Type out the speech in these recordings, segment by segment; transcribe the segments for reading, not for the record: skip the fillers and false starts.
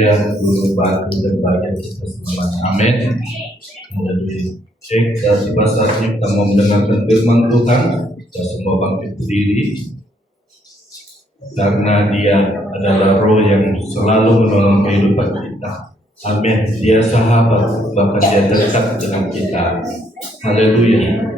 yang berbantu dan bahagia kita semuanya. Amin. Haleluya. Tiba saatnya kita mau mendengarkan firman Tuhan. Kita semua bangkit berdiri. Karena Dia adalah Roh yang selalu menolong kehidupan kita. Amin. Dia sahabat, bahkan Dia dekat dengan kita. Haleluya.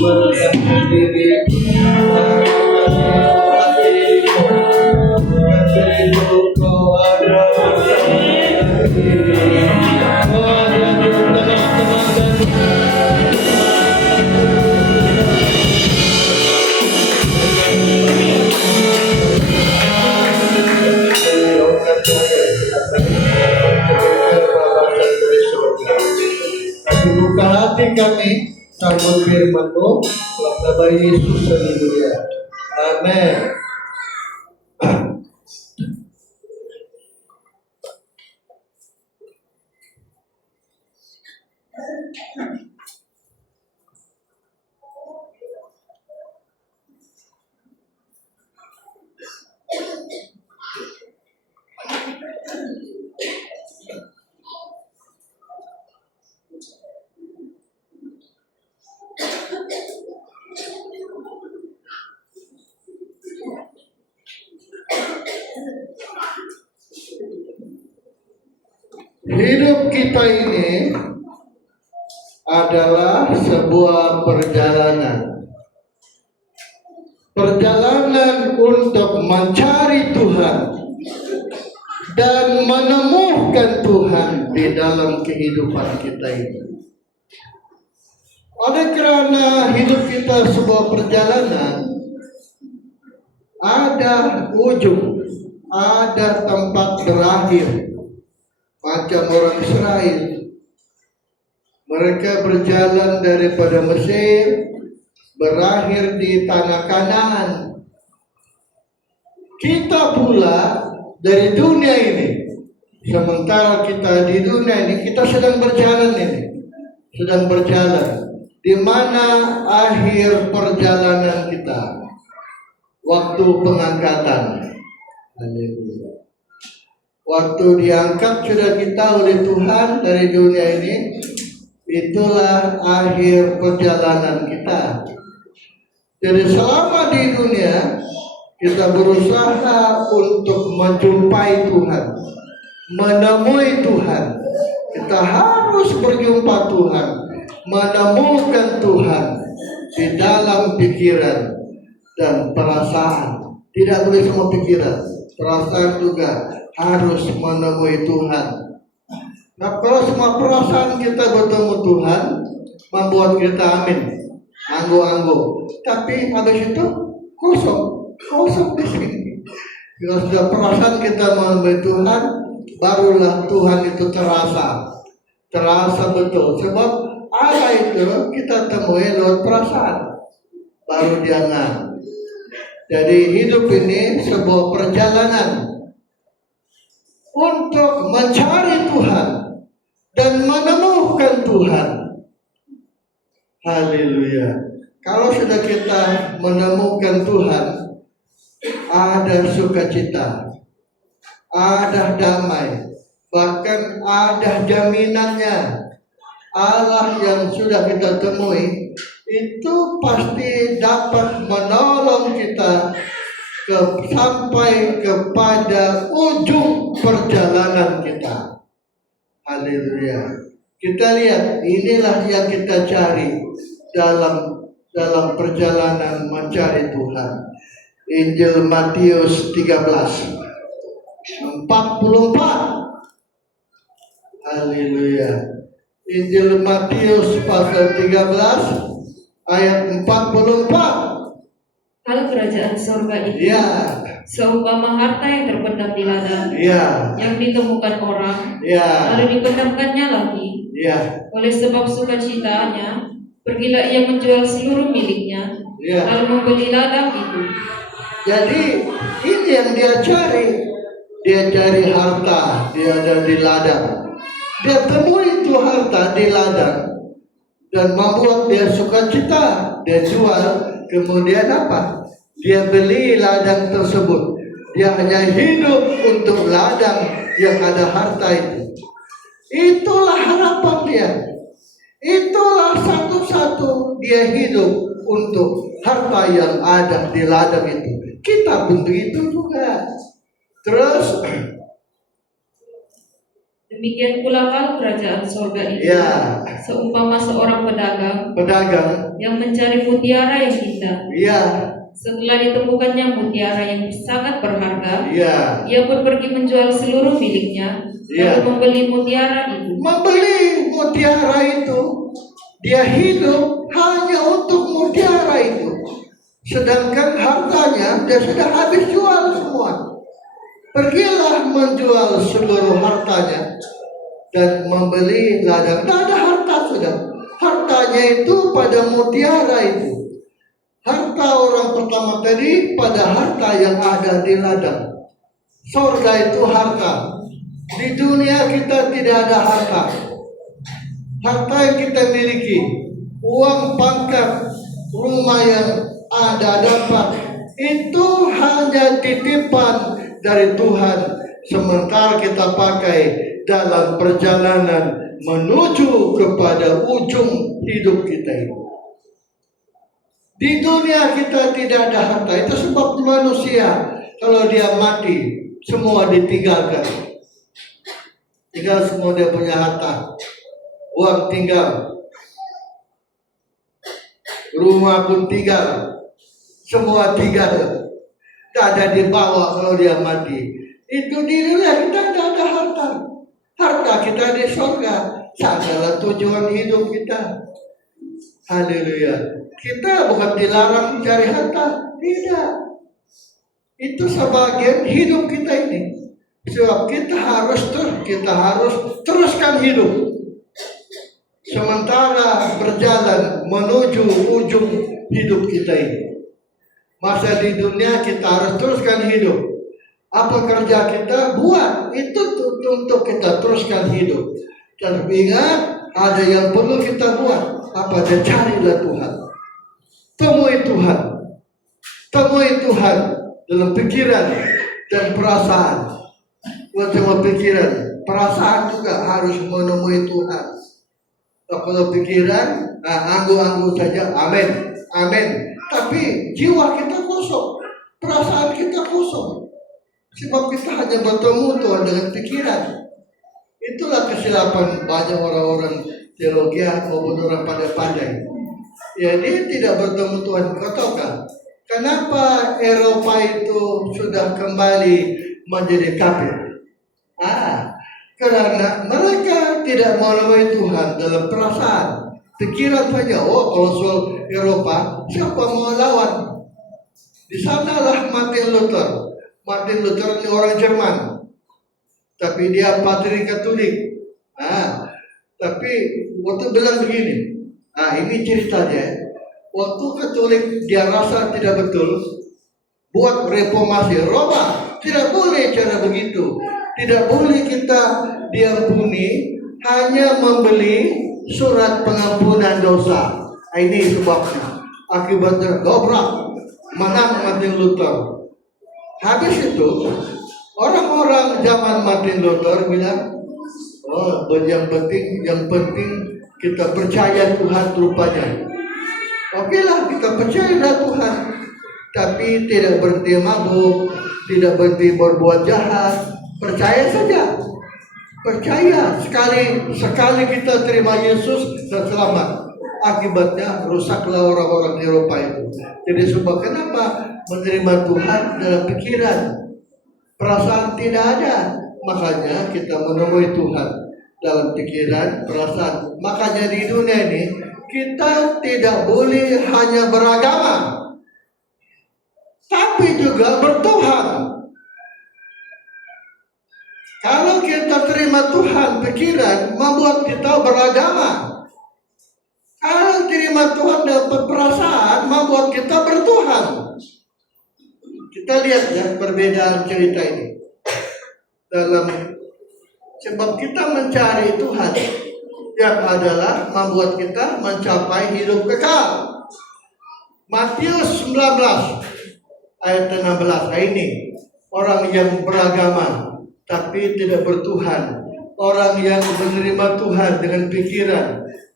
berdiam diri. Buka hati kami sambut firman-Mu dalam nama Yesus. Haleluya. Amin. Hidup kita ini adalah sebuah perjalanan. Perjalanan untuk mencari Tuhan dan menemukan Tuhan di dalam kehidupan kita ini. Oleh karena hidup kita sebuah perjalanan, ada ujung, ada tempat berakhir. Macam orang Israel, mereka berjalan daripada Mesir, berakhir di tanah Kanaan. Kita pula dari dunia ini, sementara kita di dunia ini, kita sedang berjalan di mana akhir perjalanan kita, waktu pengangkatan. Haleluya. Waktu diangkat sudah kita oleh Tuhan dari dunia ini, itulah akhir perjalanan kita. Jadi selama di dunia, kita berusaha untuk menjumpai Tuhan, menemui Tuhan. Kita harus berjumpa Tuhan, menemukan Tuhan di dalam pikiran dan perasaan. Tidak boleh semua pikiran, perasaan juga harus menemui Tuhan. Nah, kalau semua perasaan kita bertemu Tuhan, membuat kita amin, anggo-anggo. Tapi habis itu kosong di sini. Kalau sudah perasaan kita menemui Tuhan, barulah Tuhan itu terasa betul. Sebab Allah itu kita temui lewat perasaan, baru diangan. Jadi hidup ini sebuah perjalanan untuk mencari Tuhan dan menemukan Tuhan. Haleluya. Kalau sudah kita menemukan Tuhan, ada sukacita, ada damai, bahkan ada jaminannya. Allah yang sudah kita temui itu pasti dapat menolong kita sampai kepada ujung perjalanan kita. Haleluya. Kita lihat, inilah yang kita cari dalam perjalanan mencari Tuhan. Injil Matius 13:44. Haleluya. Injil Matius pasal 13 ayat 44. Kalau kerajaan surga itu seumpama harta yang terpendam di ladang, yang ditemukan orang, lalu dipendamkannya lagi. Oleh sebab sukacitanya, pergilah ia menjual seluruh miliknya, lalu membeli ladang itu. Jadi ini yang dia cari. Dia cari harta, dia ada di ladang. Dia temui itu harta di ladang dan membuat dia sukacita. Dia jual, kemudian apa? Dia beli ladang tersebut. Dia hanya hidup untuk ladang yang ada harta itu. Itulah harapan dia. Itulah satu-satu dia hidup untuk harta yang ada di ladang itu. Kita pun begitu juga. Terus demikian pula kalau kerajaan surga itu seumpama seorang pedagang yang mencari mutiara yang indah. Ya. Setelah ditemukannya mutiara yang sangat berharga, Ya. ia pun pergi menjual seluruh miliknya, Ya. lalu membeli mutiara itu. Membeli mutiara itu, dia hidup hanya untuk mutiara itu. Sedangkan hartanya dia sudah habis jual semua. Pergilah menjual seluruh hartanya dan membeli ladang. Tidak ada harta sudah. Hartanya itu pada mutiara itu. Harta orang pertama tadi pada harta yang ada di ladang. Surga itu harta. Di dunia kita tidak ada harta. Harta yang kita miliki, uang, pangkat, rumah yang ada dapat, itu hanya titipan dari Tuhan. Sementara kita pakai dalam perjalanan menuju kepada ujung hidup kita ini. Di dunia kita tidak ada harta. Itu sebab manusia kalau dia mati semua ditinggalkan. Tinggal semua dia punya harta. Uang tinggal. Rumah pun tinggal. Semua tinggal. Tak ada dibawa kalau dia mati. Itu di dunia kita tidak ada harta. Harta kita di surga. Sanalah tujuan hidup kita. Haleluya. Kita bukan dilarang mencari harta, tidak. Itu sebagian hidup kita ini. Sebab kita harus teruskan hidup. Sementara berjalan menuju ujung hidup kita ini. Masa di dunia kita harus teruskan hidup. Apa kerja kita buat itu untuk kita teruskan hidup. Dan ingat ada yang perlu kita buat. Apa? Dan carilah Tuhan. Temui Tuhan. Temui Tuhan dalam pikiran dan perasaan. Bukan cuma pikiran, perasaan juga harus menemui Tuhan. Kalau pikiran, anggu-anggu saja, amin, amin. Tapi jiwa kita kosong, perasaan kita kosong. Sebab kita hanya bertemu Tuhan dengan pikiran. Itulah kesilapan banyak orang-orang teologi maupun orang pandai-pandai. Ya, dia tidak bertemu Tuhan. Kau tahu kan? Kenapa Eropa itu sudah kembali menjadi kafir? Karena mereka tidak menemui Tuhan dalam perasaan, pikiran saja. Oh, kalau soal Eropa, siapa mau lawan? Di sanalah Martin Luther. Martin Luther ini orang Jerman, tapi dia patri Katolik. Tapi waktu bilang begini. Ini ceritanya. Waktu Katolik dia rasa tidak betul, buat reformasi Roma. Tidak boleh cara begitu. Tidak boleh kita diampuni hanya membeli surat pengampunan dosa. Ini sebabnya. Akibatnya dobrak, menang Martin Luther. Habis itu orang-orang zaman Martin Luther bilang, yang penting kita percaya Tuhan rupanya. Okelah, kita percaya Tuhan, tapi tidak berhenti mabuk, tidak berhenti berbuat jahat. Percaya saja, percaya. Sekali kita terima Yesus dan selamat. Akibatnya rusaklah orang-orang di Eropa itu. Jadi sebab kenapa menerima Tuhan dalam pikiran, perasaan tidak ada. Makanya kita menemui Tuhan dalam pikiran, perasaan. Makanya di dunia ini kita tidak boleh hanya beragama, tapi juga bertuhan. Kalau kita terima Tuhan, pikiran membuat kita beragama. Kalau terima Tuhan dapat perasaan membuat kita bertuhan. Kita lihat ya perbedaan cerita ini. Sebab kita mencari Tuhan yang adalah membuat kita mencapai hidup kekal. Matius 19 ayat 16. Ini orang yang beragama tapi tidak bertuhan. Orang yang menerima Tuhan dengan pikiran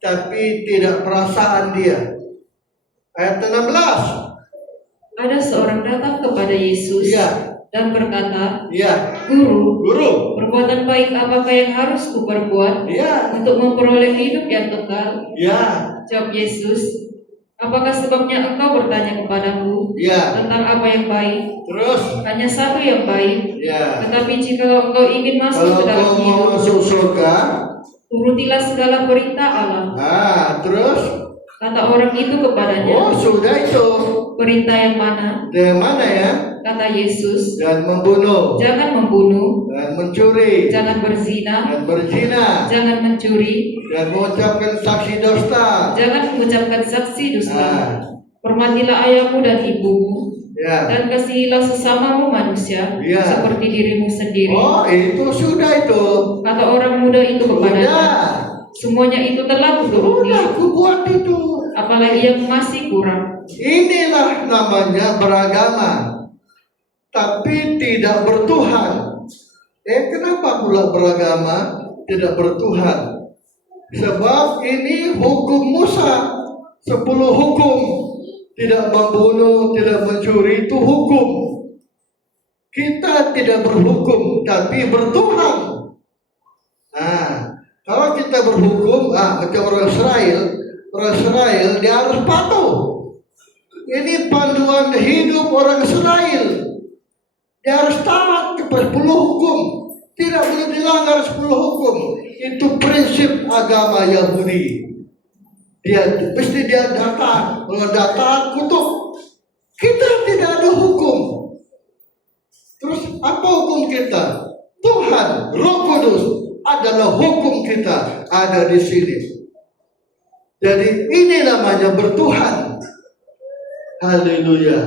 tapi tidak perasaan dia. Ayat 16. Ada seorang datang kepada Yesus dan berkata, Guru, perbuatan baik apakah yang harus kuperbuat untuk memperoleh hidup yang kekal? Jawab Yesus, Apakah sebabnya engkau bertanya kepadaku Ya. tentang apa yang baik? Terus? Hanya satu yang baik. Ya. Tetapi jika engkau ingin masuk Kalau ke dalam kau mau hidup, masuk surga, turutilah segala perintah Allah. Terus? Kata orang itu kepadanya, Oh, sudah itu. perintah yang mana? Yang mana ya? Kata Yesus, Dan membunuh, jangan membunuh, dan mencuri, jangan berzina, dan berzina, jangan mencuri, dan mengucapkan saksi dusta. jangan mengucapkan saksi dusta. Ah. Hormatilah ayahmu dan ibumu, Ya. dan kasihilah sesamamu manusia Ya. seperti dirimu sendiri. Oh, itu sudah itu. Kata orang muda itu kepadanya, Sudah. semuanya itu telah kuturuti, Sudah, aku buat itu. apalagi yang masih kurang. Inilah namanya beragama, tapi tidak bertuhan. Kenapa pula beragama tidak bertuhan? Sebab ini hukum Musa, 10 hukum. Tidak membunuh, tidak mencuri, itu hukum. Kita tidak berhukum, tapi bertuhan. Kalau kita berhukum, macam orang Israel dia harus patuh. Ini panduan hidup orang Israel. Dia harus taat kepada 10 hukum. Tidak boleh dilanggar 10 hukum. Itu prinsip agama Yahudi. Mesti dia datang. Kalau datang, kutuk. Kita tidak ada hukum. Terus apa hukum kita? Tuhan, Roh Kudus adalah hukum kita. Ada di sini. Jadi ini namanya bertuhan. Haleluya.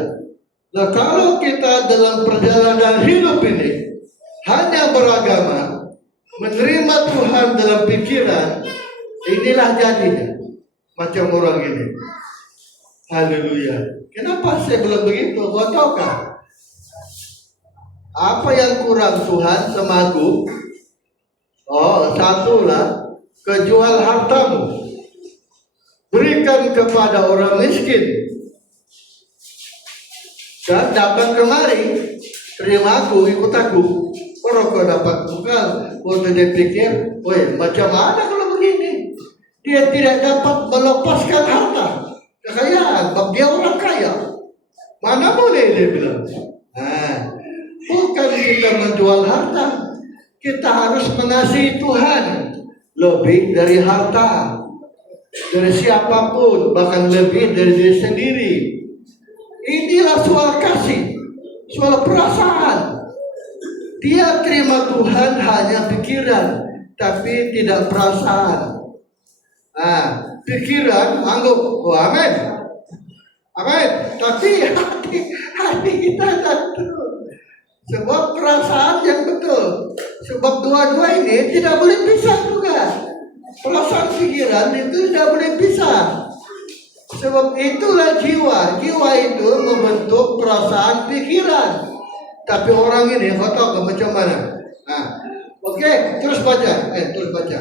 Nah, kalau kita dalam perjalanan hidup ini hanya beragama, menerima Tuhan dalam pikiran, inilah jadinya macam orang ini. Haleluya. Kenapa saya belum begitu? Kau tahukah? Apa yang kurang Tuhan sama aku? Satulah, kejual hartamu, berikan kepada orang miskin. Dan datang kemari, terima aku, ikut aku. Kalau kau dapat bekal, waktu dia pikir, macam mana kalau begini? Dia tidak dapat melepaskan harta, kekayaan, sebab dia orang kaya. Mana boleh dia bilang? Bukan kita menjual harta, kita harus mengasihi Tuhan lebih dari harta, dari siapapun, bahkan lebih dari diri sendiri. Inilah soal kasih, soal perasaan. Dia terima Tuhan hanya pikiran, tapi tidak perasaan. Pikiran anggap, amin, amin. Tapi hati kita betul. Sebab perasaan yang betul. Sebab dua-dua ini tidak boleh pisah juga. Perasaan pikiran itu tidak boleh pisah. Sebab itulah jiwa. Jiwa itu membentuk perasaan pikiran. Tapi orang ini, kau tahu macam mana? Oke, terus baca. Terus baca.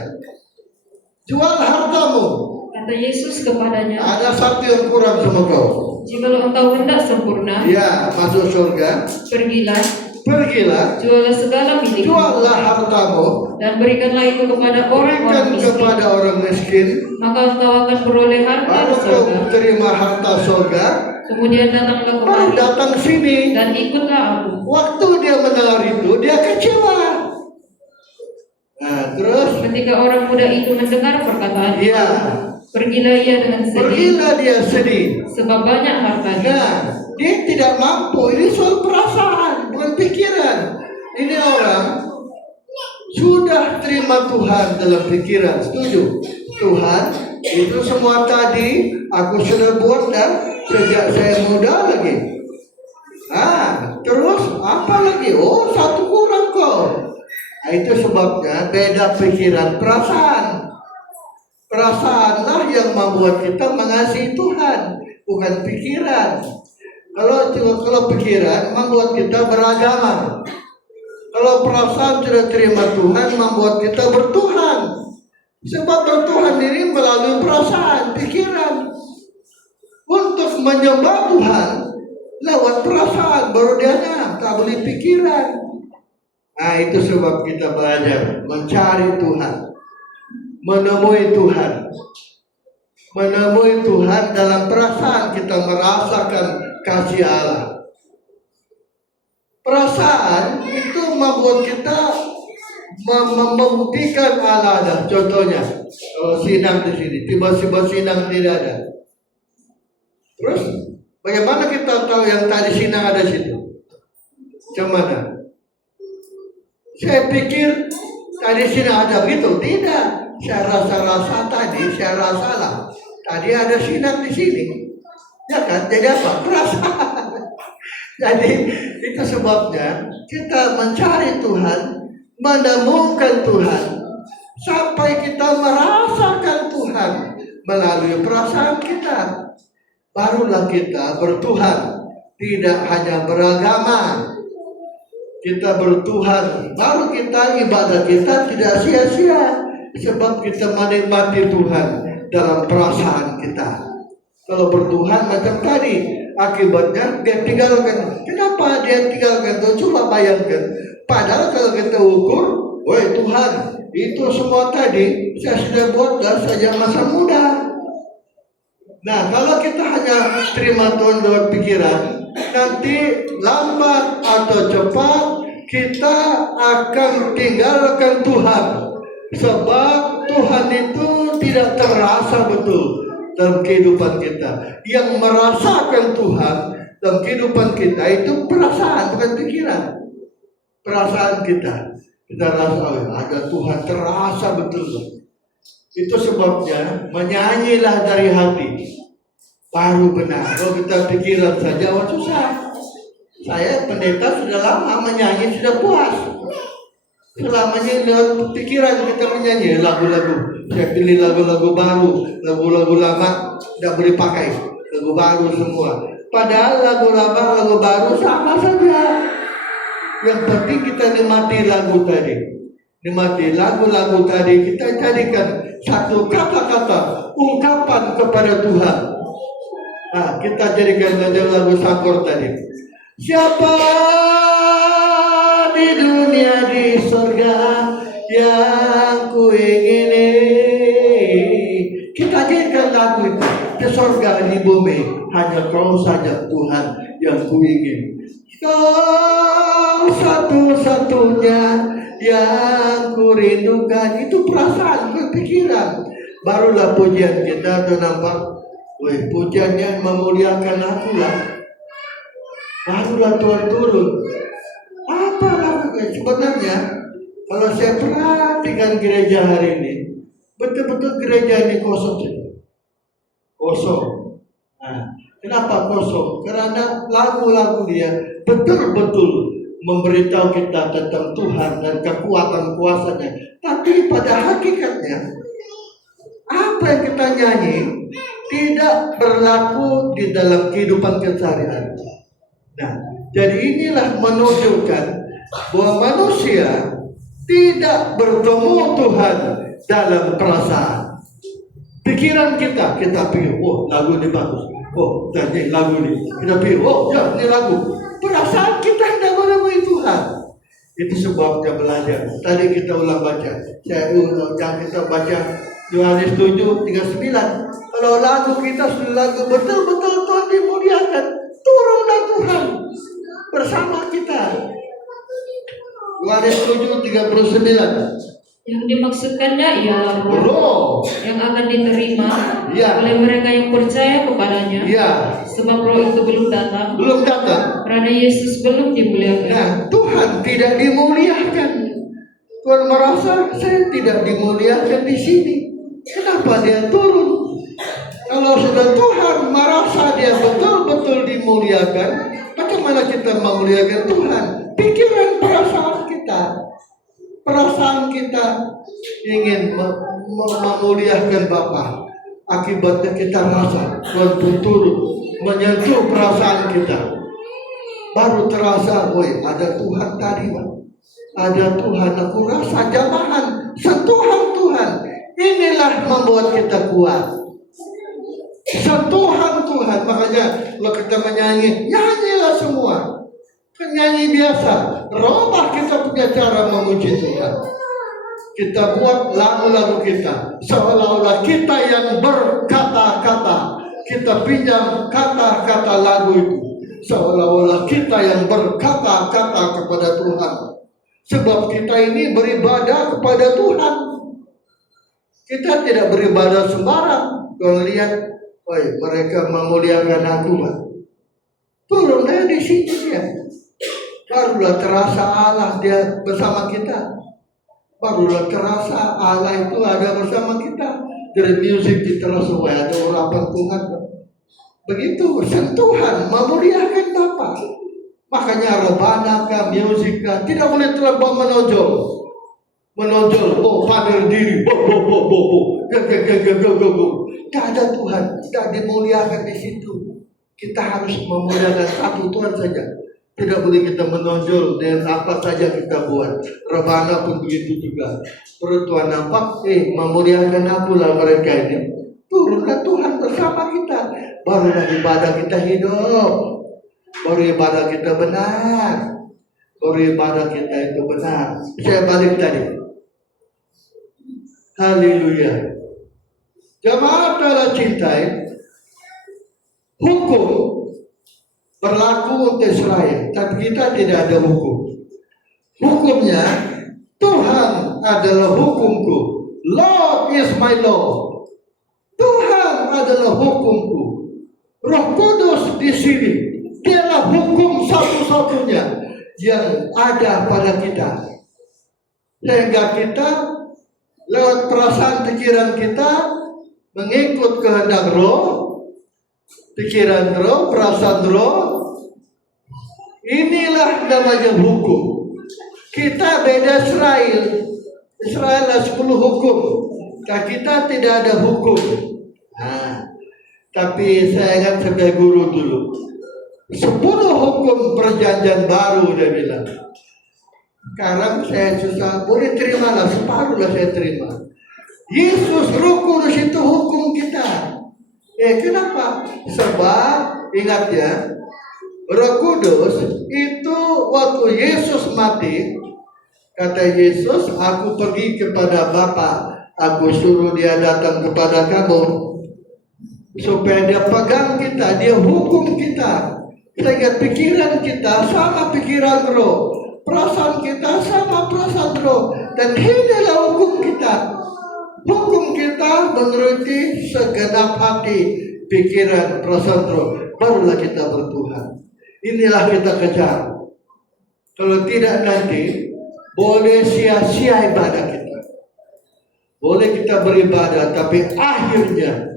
Jual hartamu. Kata Yesus kepadanya, ada satu yang kurang sama kau. Jikalau engkau hendak sempurna, masuk surga, pergilah, jualah segala milikmu, juallah hartamu, dan berikanlah itu kepada orang miskin, maka engkau akan beroleh harta di surga. Terima harta surga. Kemudian datanglah kemari, datang sini, dan ikutlah aku. Waktu dia mendengar itu, dia kecewa. Terus ketika orang muda itu mendengar perkataan, pergilah ia dengan sedih. Pergilah dia sedih, sebab banyak hartanya. Dia tidak mampu. Ini soal perasaan, bukan pikiran. Ini orang sudah terima Tuhan dalam pikiran. Setuju? Tuhan, itu semua tadi aku sudah buat sejak saya muda lagi. Terus apa lagi? Satu kurang kok. Itu sebabnya beda pikiran, perasaan. Perasaanlah yang membuat kita mengasihi Tuhan, bukan pikiran. Kalau pikiran membuat kita beragama. Kalau perasaan sudah terima Tuhan membuat kita bertuhan. Sebab bertuhan ini melalui perasaan, pikiran. Untuk menyembah Tuhan lewat perasaan, baru dia tak boleh pikiran. Itu sebab kita belajar mencari Tuhan, menemui Tuhan. menemui Tuhan dalam perasaan kita merasakan kasih Allah. Perasaan itu membuat kita membuktikan Allah ada. Contohnya, kalau sinang di sini, tiba-tiba sinang tidak ada. Terus, bagaimana kita tahu yang tadi sinang ada situ? Gimana? Saya pikir tadi sinang ada begitu, tidak. Saya rasa tadi, saya rasalah. Tadi ada sinang di sini, ya kan? Jadi apa? Perasaan. Jadi itu sebabnya kita mencari Tuhan, menemukan Tuhan, sampai kita merasakan Tuhan melalui perasaan kita. Barulah kita bertuhan, tidak hanya beragama. Kita bertuhan, baru kita ibadah kita tidak sia-sia, sebab kita menikmati Tuhan dalam perasaan kita. Kalau bertuhan macam tadi, akibatnya dia tinggalkan. Kenapa dia tinggalkan? Coba bayangkan. Padahal kalau kita ukur, woi Tuhan, itu semua tadi saya sudah buat sejak masa muda. Nah, kalau kita hanya terima Tuhan lewat pikiran, nanti lambat atau cepat kita akan tinggalkan Tuhan. Sebab Tuhan itu tidak terasa betul dalam kehidupan kita. Yang merasakan Tuhan dalam kehidupan kita itu perasaan, bukan pikiran. Perasaan kita. Kita rasa, oh, ada Tuhan terasa betul. Itu sebabnya menyanyilah dari hati. Baru benar. Kalau kita pikiran saja, wah susah. Saya pendeta sudah lama menyanyi, sudah puas. Selamanya dalam pikiran kita menyanyi lagu-lagu. Saya pilih lagu-lagu baru, lagu-lagu lama tidak boleh pakai, lagu baru semua. Padahal lagu lama, lagu baru sama saja. Yang penting kita nikmati lagu tadi, nikmati lagu-lagu tadi. Kita jadikan satu kata-kata ungkapan kepada Tuhan. Nah, kita jadikan lagu Sangkor tadi. Siapa di dunia di surga yang ku ingini. Kita jadikan lagu itu di surga di bumi hanya Kau saja Tuhan yang ku ingin. Kau satu-satunya yang ku rindukan. Itu perasaan, pikiran. Barulah pujian kita tuh nampak. Wih, pujiannya memuliakan aku lah. Barulah Tuhan turun. Apa lakukan? Sebenarnya kalau saya perhatikan gereja hari ini, betul-betul gereja ini kosong. Kosong. Nah, kenapa kosong? Karena lagu-lagu dia betul-betul memberitahu kita tentang Tuhan dan kekuatan kuasanya. Tapi pada hakikatnya, apa yang kita nyanyi tidak berlaku di dalam kehidupan keseharian. Nah, jadi inilah menunjukkan bahwa manusia tidak bertemu Tuhan dalam perasaan. Pikiran kita pikir, oh lagu ini bagus, oh jadi lagu ini. Kita pikir, oh ya ini lagu. Perasaan kita tidak menemui Tuhan. Itu sebabnya belajar. Tadi kita ulang baca. Saya ulang kita baca Yohanes 7:39. Kalau lagu kita sudah lagu betul-betul Tuhan dimuliakan, turunlah Tuhan bersama kita. Yohanes 7:39. Yang dimaksudkannya ialah roh yang akan diterima oleh mereka yang percaya kepadanya. Sebab roh itu belum datang. Karena Yesus belum dimuliakan. Nah, Tuhan tidak dimuliakan. Tuhan merasa saya tidak dimuliakan di sini. Kenapa dia turun? Kalau sudah Tuhan merasa dia betul-betul dimuliakan, bagaimana kita memuliakan Tuhan? Pikiran perasaan kita. Perasaan kita ingin memuliakan Bapa. Akibatnya kita rasa Tuhan turun menyentuh perasaan kita. Baru terasa, woi ada Tuhan tadi, Pak. Ada Tuhan, aku rasa jamahan, sentuhan Tuhan. Inilah membuat kita kuat. Sentuhan Tuhan, makanya kalau kita menyanyi, nyanyilah semua. Penyanyi biasa, robah kita punya cara memuji Tuhan. Kita buat lagu-lagu kita seolah-olah kita yang berkata-kata. Kita pinjam kata-kata lagu itu seolah-olah kita yang berkata-kata kepada Tuhan. Sebab kita ini beribadah kepada Tuhan. Kita tidak beribadah sembarang. Kalau lihat, mereka memuliakan aku, Pak. Turun dari sini dia. Barulah terasa Allah dia bersama kita. Barulah terasa Allah itu ada bersama kita. Dari musik terasa ada urapan Tuhan. Begitu sentuhan memuliakan Bapa. Makanya rebana kah, musik kah, tidak boleh terlalu menonjol. Pamer diri, Tidak ada Tuhan, tidak dimuliakan di situ. Kita harus memuliakan satu Tuhan saja. Tidak boleh kita menonjol dengan apa saja kita buat. Rebana pun begitu juga. Perut Tuhan nampak, memuliakan aku lah mereka ini. Turunlah Tuhan bersama kita. Barulah ibadah kita hidup. Baru ibadah kita benar. Baru ibadah kita itu benar. Saya balik tadi. Haleluya. Jemaat Allah cintai, hukum berlaku untuk Israel, tapi kita tidak ada hukum. Hukumnya, Tuhan adalah hukumku. Lord is my law. Tuhan adalah hukumku. Roh Kudus di sini, dialah hukum satu-satunya yang ada pada kita. Sehingga kita lewat perasaan pikiran kita mengikut kehendak roh, pikiran roh, perasaan roh. Inilah namanya hukum. Kita beda Israel. Israel ada 10 hukum. Kita tidak ada hukum. Tapi saya ingat sebagai guru dulu. 10 hukum perjanjian baru dia bilang. Sekarang saya susah, boleh terimalah, separuh lah saya terima. Yesus Roh Kudus itu hukum kita. Kenapa? Sebab ingat ya, Roh Kudus itu waktu Yesus mati, kata Yesus, aku pergi kepada Bapa, aku suruh dia datang kepada kamu, supaya dia pegang kita, dia hukum kita, sehingga pikiran kita sama pikiran roh, perasaan kita sama perasaan roh, dan inilah hukum kita. Hukum kita menuruti segenap hati, pikiran, perasaan roh. Barulah kita bertuhan. Inilah kita kejar. Kalau tidak nanti boleh sia-sia ibadah kita. Boleh kita beribadah, tapi akhirnya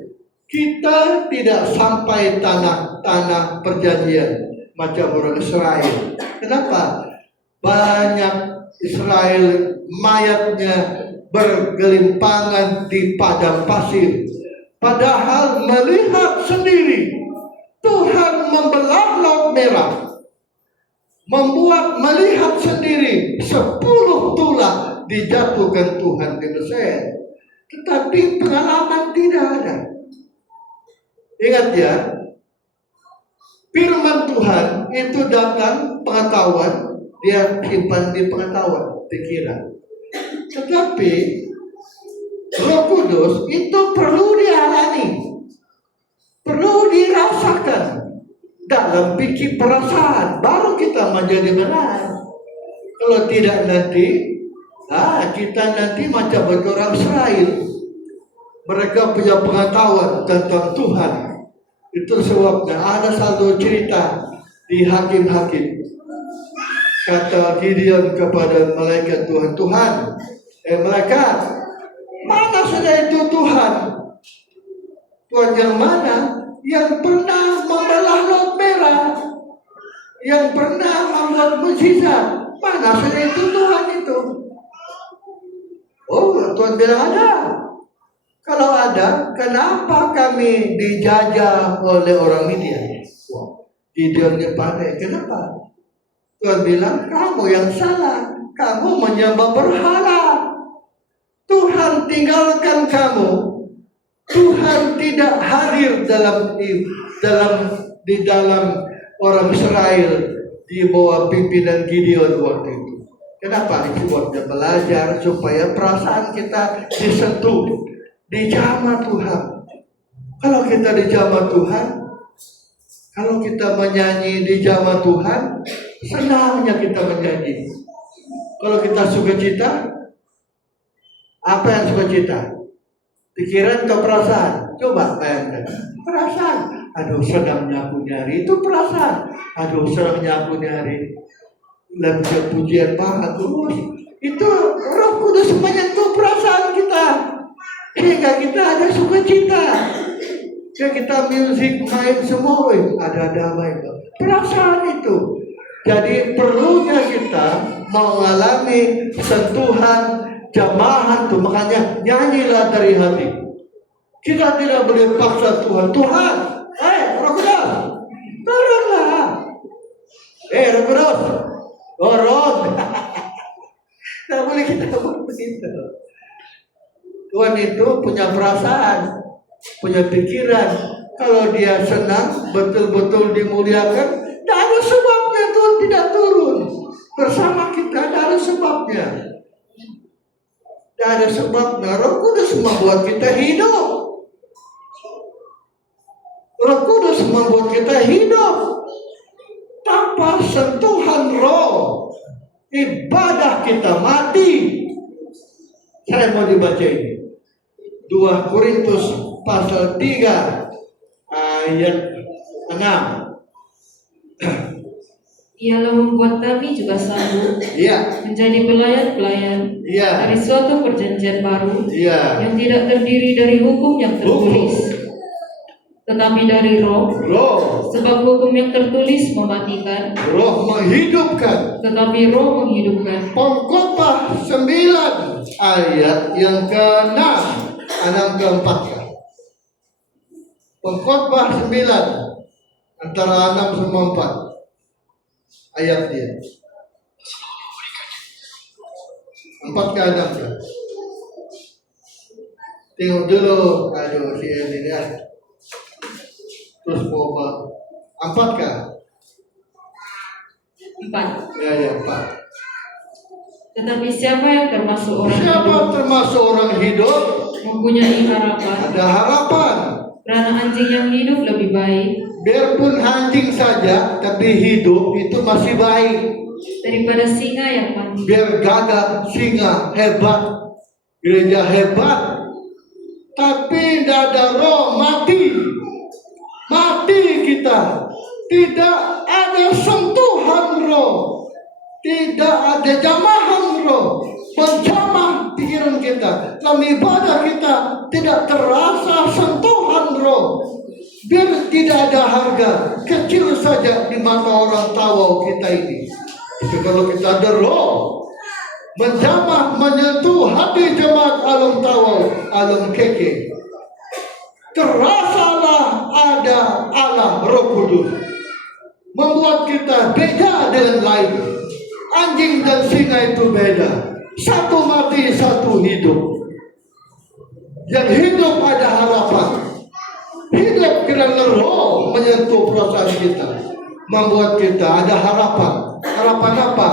kita tidak sampai tanah perjanjian macam orang Israel. Kenapa? Banyak Israel mayatnya bergelimpangan di padang pasir. Padahal melihat sendiri Tuhan membelah Laut Merah, membuat melihat sendiri 10 tulah dijatuhkan Tuhan di Mesir. Tetapi pengalaman tidak ada. Ingat ya, firman Tuhan itu datang pengetahuan, dia simpan di pengetahuan, pikiran. Tetapi Roh Kudus itu perlu dialami, perlu dirasakan dalam pikir perasaan, baru kita menjadi benar. Kalau tidak nanti, kita nanti macam orang Israel. Mereka punya pengetahuan tentang Tuhan. Itu sebabnya ada satu cerita di Hakim-Hakim. Kata Gideon kepada malaikat Tuhan, Tuhan, malaikat, mana saja itu Tuhan? Tuhan yang mana? Yang pernah membelah Laut Merah, yang pernah membuat mukjizat. Mana saja itu Tuhan itu? Oh, Tuhan bilang ada. Kalau ada, kenapa kami dijajah oleh orang Midian? Gideon dipakai. Kenapa? Tuhan bilang, kamu yang salah. Kamu menyembah berhala. Tuhan tinggalkan kamu. Tuhan tidak hadir di dalam orang Israel di bawah pimpinan Gideon waktu itu. Kenapa? Disebutnya belajar supaya perasaan kita disentuh, dijamah Tuhan. Kalau kita dijamah Tuhan, kalau kita menyanyi dijamah Tuhan, senangnya kita menyanyi. Kalau kita sukacita, apa yang sukacita? Pikiran atau perasaan? Coba bayangkan. Perasaan. Aduh, senangnya aku nyari. Itu perasaan. Aduh, senangnya aku nyari. Lewat pujian Pak terus. Itu Roh Kudus menyentuh perasaan kita. Sehingga kita ada sukacita. Ya kita musik main semua. Ada damai. Perasaan itu. Jadi perlunya kita mengalami sentuhan jamahan tuh, makanya nyanyilah dari hati. Kita tidak boleh paksa Tuhan. Tuhan, Roh Kudus, tolonglah. Roh Kudus, dorong. Tidak boleh kita begitu. Tuhan itu punya perasaan, punya pikiran. Kalau dia senang, betul-betul dimuliakan, tidak ada sebabnya Tuhan tidak turun bersama kita. Tidak ada sebabnya. Tidak ada sebabnya. Roh Kudus membuat kita hidup. Roh Kudus membuat kita hidup. Tanpa sentuhan Roh, ibadah kita mati. Saya mau dibaca ini. 2 Korintus pasal 3 ayat 6. Ialah membuat kami juga sanggup menjadi pelayan-pelayan dari suatu perjanjian baru yang tidak terdiri dari hukum yang tertulis, tetapi dari Roh. Sebab hukum yang tertulis mematikan, Roh menghidupkan. Tetapi Roh menghidupkan. Pengkhotbah 9 ayat yang ke-6, 6 ke-4. Pengkhotbah 9 antara 6 sama 4. Ayat dia 4 ke 6 kan? Tengok dulu. Aduh si ini ya. Terus mau 4 kah? 4. Ya 4. Tetapi siapa yang termasuk orang hidup mempunyai harapan. Ada harapan. Karena anjing yang hidup lebih baik, biarpun anjing saja, tapi hidup itu masih baik daripada singa yang mati. Biar gagah singa hebat, gereja hebat, tapi tidak ada Roh, mati kita. Tidak ada sentuhan Roh, tidak ada jamahan Roh, menjamah pikiran kita. Dalam ibadah kita tidak terasa sentuhan Roh. Biar tidak ada harga, kecil saja di mata orang tahu kita ini. Tapi kalau kita ada Roh, menjamah, menyentuh hati jemaat alam tahu, alam keke, terasalah ada Allah Roh Kudus, membuat kita beda dengan lain. Anjing dan singa itu beda, satu mati, satu hidup. Yang hidup ada harapan. Hidup kerana Roh menyentuh perasaan kita, membuat kita ada harapan. Harapan apa?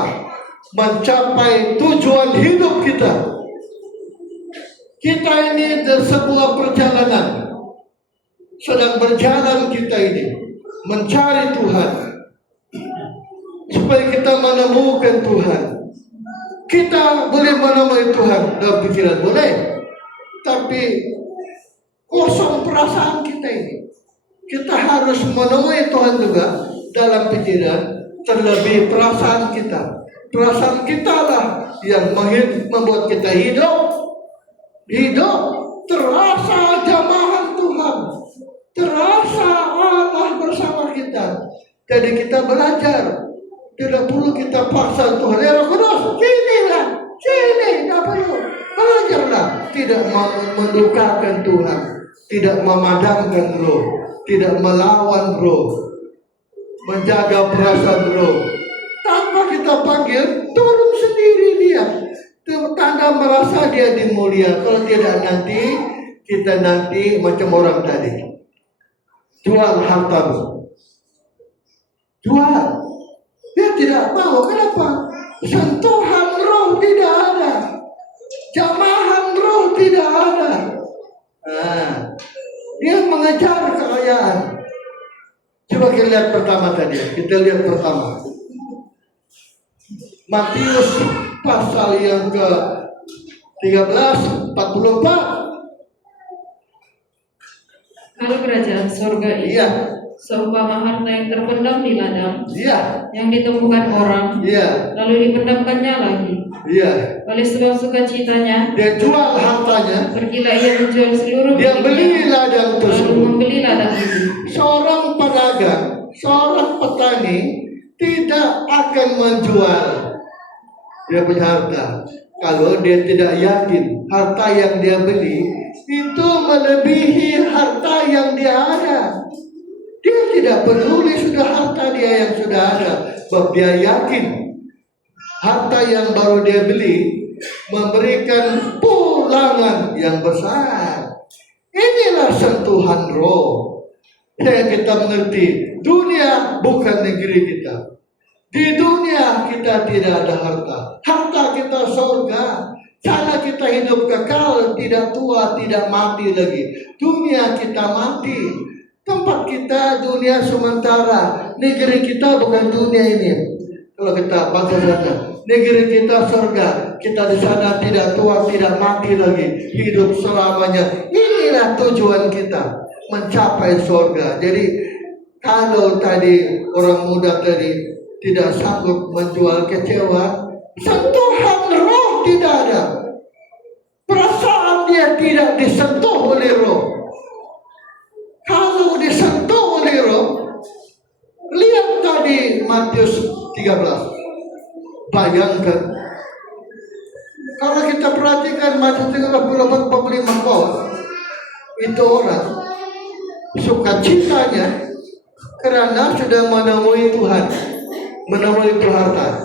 Mencapai tujuan hidup kita. Kita ini ada sebuah perjalanan. Sedang berjalan kita ini mencari Tuhan, supaya kita menemukan Tuhan. Kita boleh menemui Tuhan dalam pikiran, boleh, tapi kosong perasaan kita ini. Kita harus menemui Tuhan juga dalam pikiran, terlebih perasaan kita. Perasaan kita lah yang membuat kita hidup, terasa jamahan Tuhan, terasa Allah bersama kita. Jadi kita belajar, tidak perlu kita paksa Tuhan. Ya Roh Kudus, sini, tidak perlu. Belajarlah, tidak mendukakan Tuhan, tidak memadamkan Roh, tidak melawan Roh, menjaga perasaan Roh. Tanpa kita panggil, turun sendiri dia. Tanda merasa dia dimulia. Kalau tidak nanti, kita nanti macam orang tadi. Jual hartamu. Jual. Dia tidak mau. Kenapa? Sentuhan Jamahan roh tidak ada. Nah, dia mengejar kekayaan. Coba kita lihat pertama tadi. Kita lihat pertama. Matius pasal yang ke 13, 44. Kalau kerajaan surga itu seumpama harta yang terpendam di ladang, yang ditemukan orang, lalu dipendamkannya lagi. Oleh sebab sukacitanya, dia jual hartanya. Pergilah ia menjual seluruh dia beli ladang tersebut. lalu membeli ladang itu. Seorang pedagang, seorang petani tidak akan menjual dia punya harta kalau dia tidak yakin harta yang dia beli itu melebihi harta yang dia ada. Dia tidak peduli sudah harta dia yang sudah ada, sebab dia yakin harta yang baru dia beli memberikan pulangan yang besar. Inilah sentuhan roh. Yang kita mengerti, dunia bukan negeri kita. Di dunia kita tidak ada harta. Harta kita surga. Sana kita hidup kekal, tidak tua, tidak mati lagi. Dunia kita mati. Tempat kita dunia sementara. Negeri kita bukan dunia ini. Kalau kita baca sana, negeri kita surga. Kita di sana tidak tua, tidak mati lagi. Hidup selamanya. Inilah tujuan kita, mencapai surga. Jadi kalau tadi orang muda tadi tidak sanggup menjual kecewa, sentuhan roh tidak ada. Perasaan dia tidak disentuh oleh roh. Kalau disentuh oleh roh, lihat tadi Matius 13. Bayangkan, kalau kita perhatikan Matius 13 45 bawah, itu orang sukacitanya karena sudah menemui Tuhan, menemui itu harta,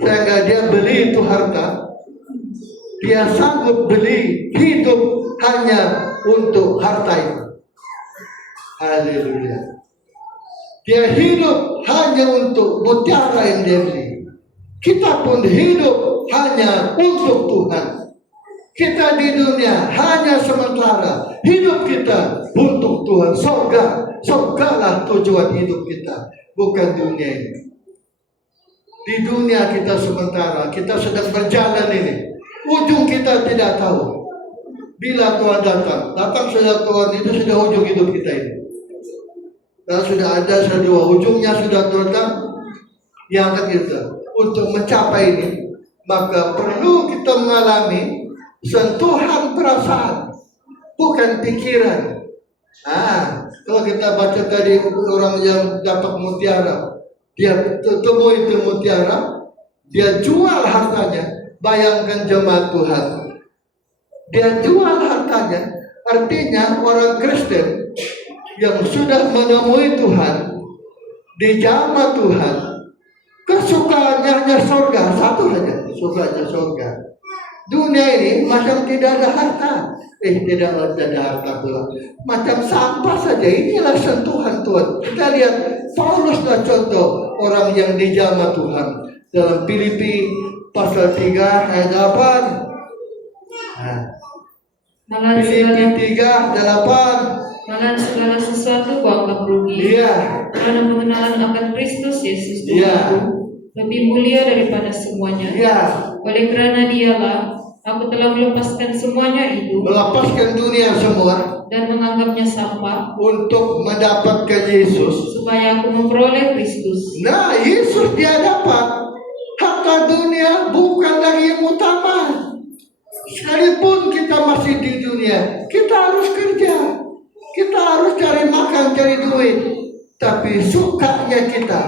sehingga dia beli itu harta. Dia sanggup beli hidup hanya untuk harta itu. Haleluya. Dia hidup hanya untuk mutiara yang dia beli. Kita pun hidup hanya untuk Tuhan. Kita di dunia hanya sementara. Hidup kita untuk Tuhan. Surgalah tujuan hidup kita, bukan dunia ini. Di dunia kita sementara, kita sedang berjalan ini. Ujung kita tidak tahu. Bila Tuhan datang sudah Tuhan, itu sudah ujung hidup kita ini. Dan sudah ada dua ujungnya sudah datang. Yang kita untuk mencapai ini, maka perlu kita mengalami sentuhan perasaan, bukan pikiran. Kalau kita baca tadi orang yang dapat mutiara, dia temui itu mutiara, dia jual hartanya. Bayangkan jemaat Tuhan, dia jual hartanya. Artinya orang Kristen yang sudah menemui Tuhan, dijamah Tuhan, kesukaannya hanya surga, satu saja, sukanya surga. Dunia ini macam tidak ada harta, tidak ada harta pula, macam sampah saja. Inilah sentuhan Tuhan. Kita lihat Pauluslah contoh orang yang dijamah Tuhan dalam Filipi pasal 3 ayat 8. Filipi 3:8. Malah segala sesuatu kuanggap rugi. Karena pengenalan akan Kristus Yesus Tuhanku lebih mulia daripada semuanya. Oleh kerana Dialah aku telah melepaskan semuanya itu, melepaskan dunia semua, dan menganggapnya sampah untuk mendapatkan Yesus, supaya aku memperoleh Kristus. Nah, Yesus dia dapat. Harta dunia bukan lagi yang utama. Sekalipun kita masih di dunia, kita harus kerja. Kita harus cari makan, cari duit. Tapi sukanya kita,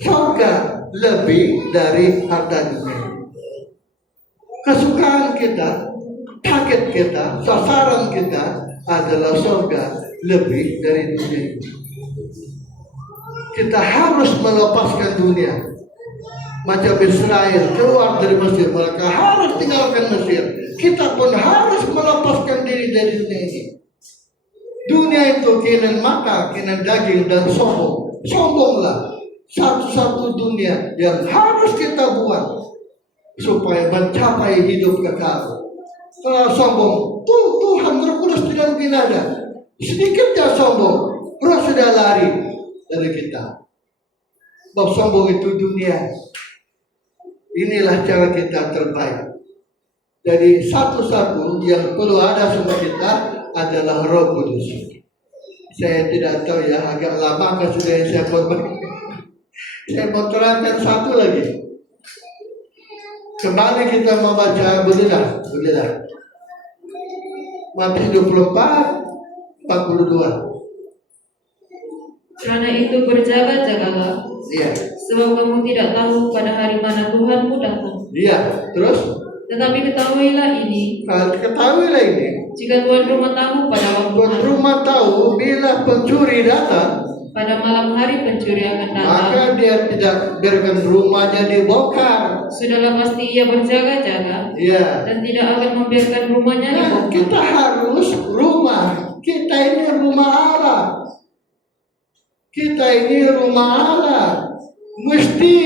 surga lebih dari harta dunia. Kesukaan kita, target kita, sasaran kita adalah surga lebih dari dunia. Kita harus melepaskan dunia. Macam Israel keluar dari Mesir, mereka harus tinggalkan Mesir. Kita pun harus melepaskan diri dari dunia ini. Dunia itu keinginan mata, keinginan daging dan sombong. Sombonglah satu-satu dunia yang harus kita buang. supaya mencapai hidup kekal. Kalau sombong, Tuhan Roh Kudus tidak mungkin ada. Sedikit dia sombong, Roh sudah lari dari kita. Sebab sombong itu dunia. Inilah cara kita terbaik. Jadi satu-satu yang perlu ada sama kita adalah Roh Kudus. Saya tidak tahu ya, agak lama kan sudah saya buat. Saya mau terangkan satu lagi. Kembali kita membaca bolehlah. Matius 24, 42. Karena itu berjaga-jagalah, Iya. sebab kamu tidak tahu pada hari mana Tuhanmu datang. Iya. Terus? Tetapi ketahuilah ini, jika tuan rumah tahu pada waktu Tuan rumah tahu bila pencuri datang, pada malam hari pencuri akan datang, maka dia tidak biarkan rumahnya dibongkar. sudahlah pasti ia berjaga-jaga Iya. dan tidak akan membiarkan rumahnya Nah, dibongkar. kita harus kita ini rumah Allah. Kita ini rumah Allah. Mesti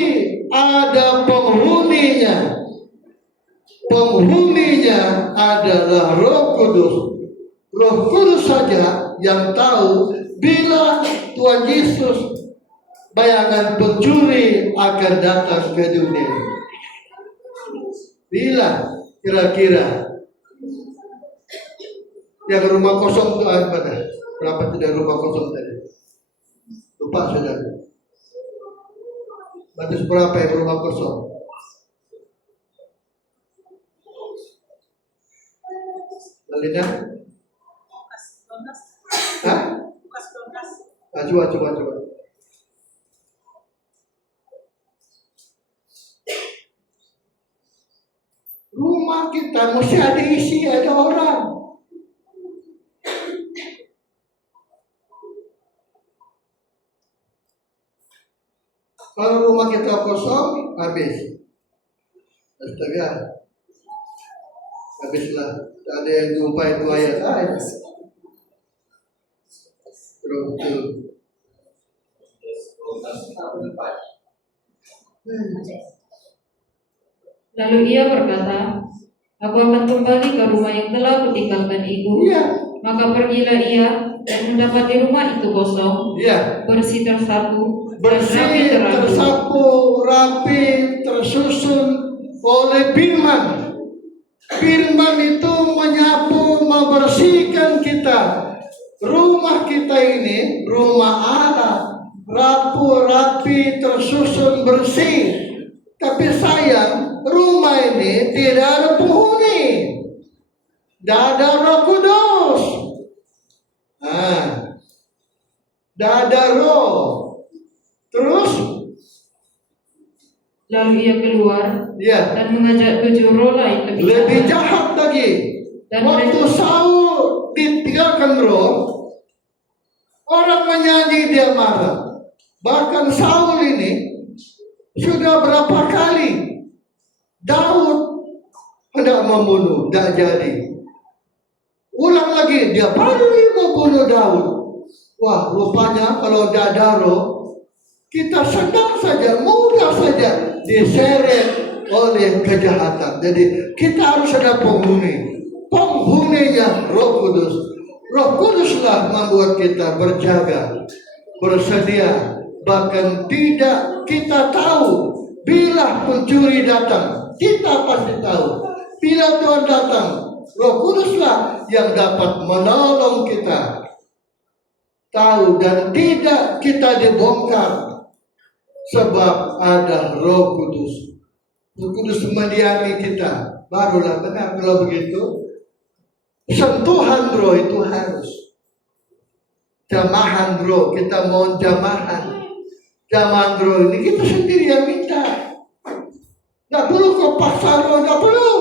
ada penghuninya. Penghuninya adalah Roh Kudus. Roh Kudus saja yang tahu bila Tuhan Yesus, bayangan pencuri, akan datang ke dunia. Bila kira-kira yang rumah kosong itu apa? Berapa tidak rumah kosong tadi? Lupa saudara. Batas berapa yang rumah kosong? Alina? Hah? Coba. Rumah kita mesti ada isi, ada orang. Kalau rumah kita kosong, habis. Astaga. Habislah. Tak ada yang jumpa itu ayat aja. Terus. Lalu ia berkata, aku akan kembali ke rumah yang telah kutinggalkan itu. Iya. Maka pergilah ia dan mendapati rumah itu kosong, Iya. bersih tersapu, dan rapi Bersih, teratur. tersapu, rapi, tersusun oleh firman. Firman itu menyapu, membersihkan kita. Rumah kita ini rumah Allah, rapi, tersusun, bersih. Tapi sayang, rumah ini tidak ada penghuni, tidak ada Roh Kudus, tidak ada Roh. Terus? Lalu ia keluar dan mengajak 7 roh lain Lebih jahat lagi. Dan Waktu Saul ditinggalkan Roh, orang menyanyi dia marah. Bahkan Saul ini sudah berapa kali Daud hendak membunuh, tidak jadi. Ulang lagi, dia baru membunuh Daud. Wah, rupanya kalau tidak ada Roh, kita senang saja, mudah saja diseret oleh kejahatan. Jadi kita harus ada penghuni. Penghuninya Roh Kudus. Roh Kuduslah membuat kita berjaga, bersedia. Bahkan tidak kita tahu bila pencuri datang. Kita pasti tahu. Bila Tuhan datang, Roh Kuduslah yang dapat menolong kita. Tahu dan tidak kita dibongkar. Sebab ada Roh Kudus. Roh Kudus mendiami kita. Barulah benar kalau begitu. Sentuhan Roh itu harus. Jamahan Roh, kita mohon jamahan. Jamahan Roh ini kita sendiri yang minta. Tidak perlu kau paksa Roh, tidak perlu.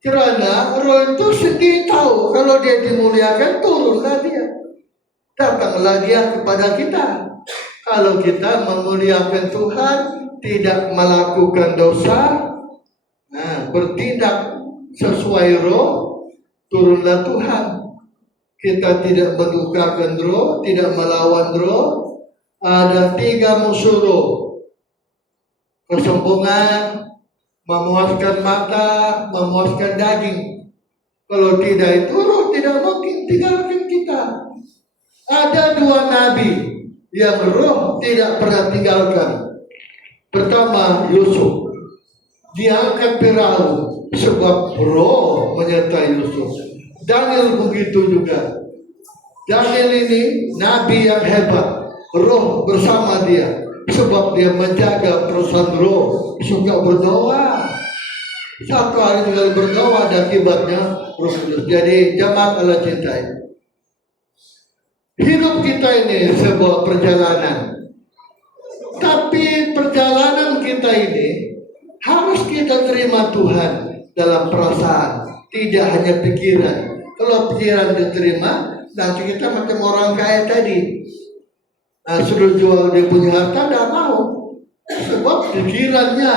Karena Roh itu sendiri tahu kalau dia dimuliakan, turunlah dia. Datanglah dia kepada kita. Kalau kita memuliakan Tuhan, tidak melakukan dosa, bertindak sesuai Roh, turunlah Tuhan. Kita tidak menukarkan Roh, tidak melawan Roh. Ada 3 musuh Roh. kesombongan, memuaskan mata, memuaskan daging. Kalau tidak itu roh tidak mungkin tinggalkan kita. Ada dua nabi yang roh tidak pernah tinggalkan. Pertama, Yusuf. Diangkat Firaun sebab roh menyertai Yusuf. Daniel begitu juga. Daniel ini nabi yang hebat. Roh bersama dia. Sebab dia menjaga perusahaan roh. Suka berdoa. Satu hari tinggal berdoa dan akibatnya Roh Kudus. Jadi jemaat Allah cintai. Hidup kita ini sebuah perjalanan. Tapi perjalanan kita ini harus kita terima Tuhan dalam perasaan, tidak hanya pikiran. Kalau pikiran diterima, nanti kita macam orang kaya tadi. Nah, suruh jual dia punya harta, tidak mau. Sebab pikirannya,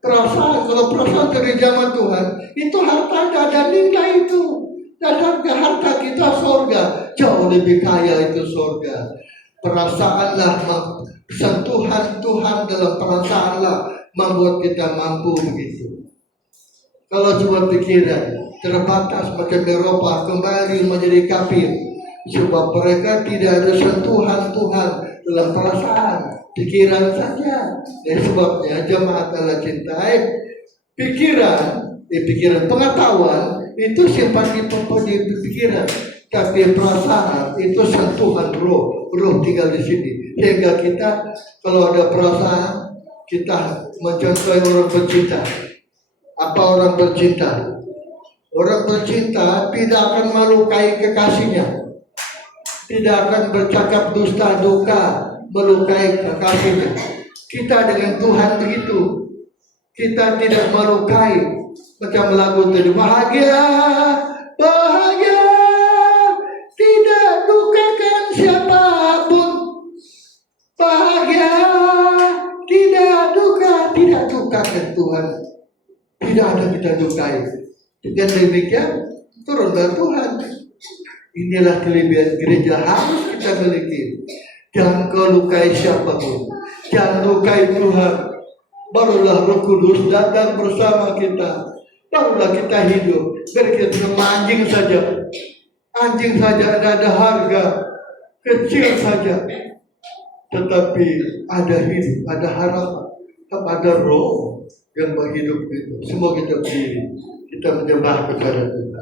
perasaan. Kalau perasaan dari zaman Tuhan, itu harta tidak ada nilai itu. Dan harta kita surga, jauh lebih kaya itu surga. Perasaanlah, sentuhan Tuhan dalam perasaanlah membuat kita mampu begitu. Kalau cuma pikiran, terbatas macam Eropa kembali menjadi kafir. Sebab mereka tidak ada sentuhan Tuhan dalam perasaan, pikiran saja. Dan sebabnya jemaat Allah cintai, pikiran pengetahuan itu simpan di pikiran, tapi perasaan itu sentuhan roh tinggal di sini. Sehingga kita kalau ada perasaan, kita mencontohi orang bercinta. Apa orang bercinta? Orang bercinta tidak akan melukai kekasihnya, tidak akan bercakap dusta duka melukai kekasihnya. Kita dengan Tuhan begitu, kita tidak melukai. Macam lagu tadi, bahagia, bahagia, tidak dukakan siapapun. Bahagia, tidak dukakan Tuhan. Tidak ada kita dukai. Dengan demikian, turunlah Tuhan. Inilah kelebihan gereja harus kita miliki. Jangan kau lukai siapapun. Jangan lukai Tuhan. Barulah Roh Kudus datang bersama kita. Barulah kita hidup. Biar kita sama anjing saja. Anjing saja ada harga. Kecil saja. Tetapi ada hidup, ada harapan. Ada roh yang berhidup itu. Semua kita berdiri. Kita menyembah kepada Tuhan.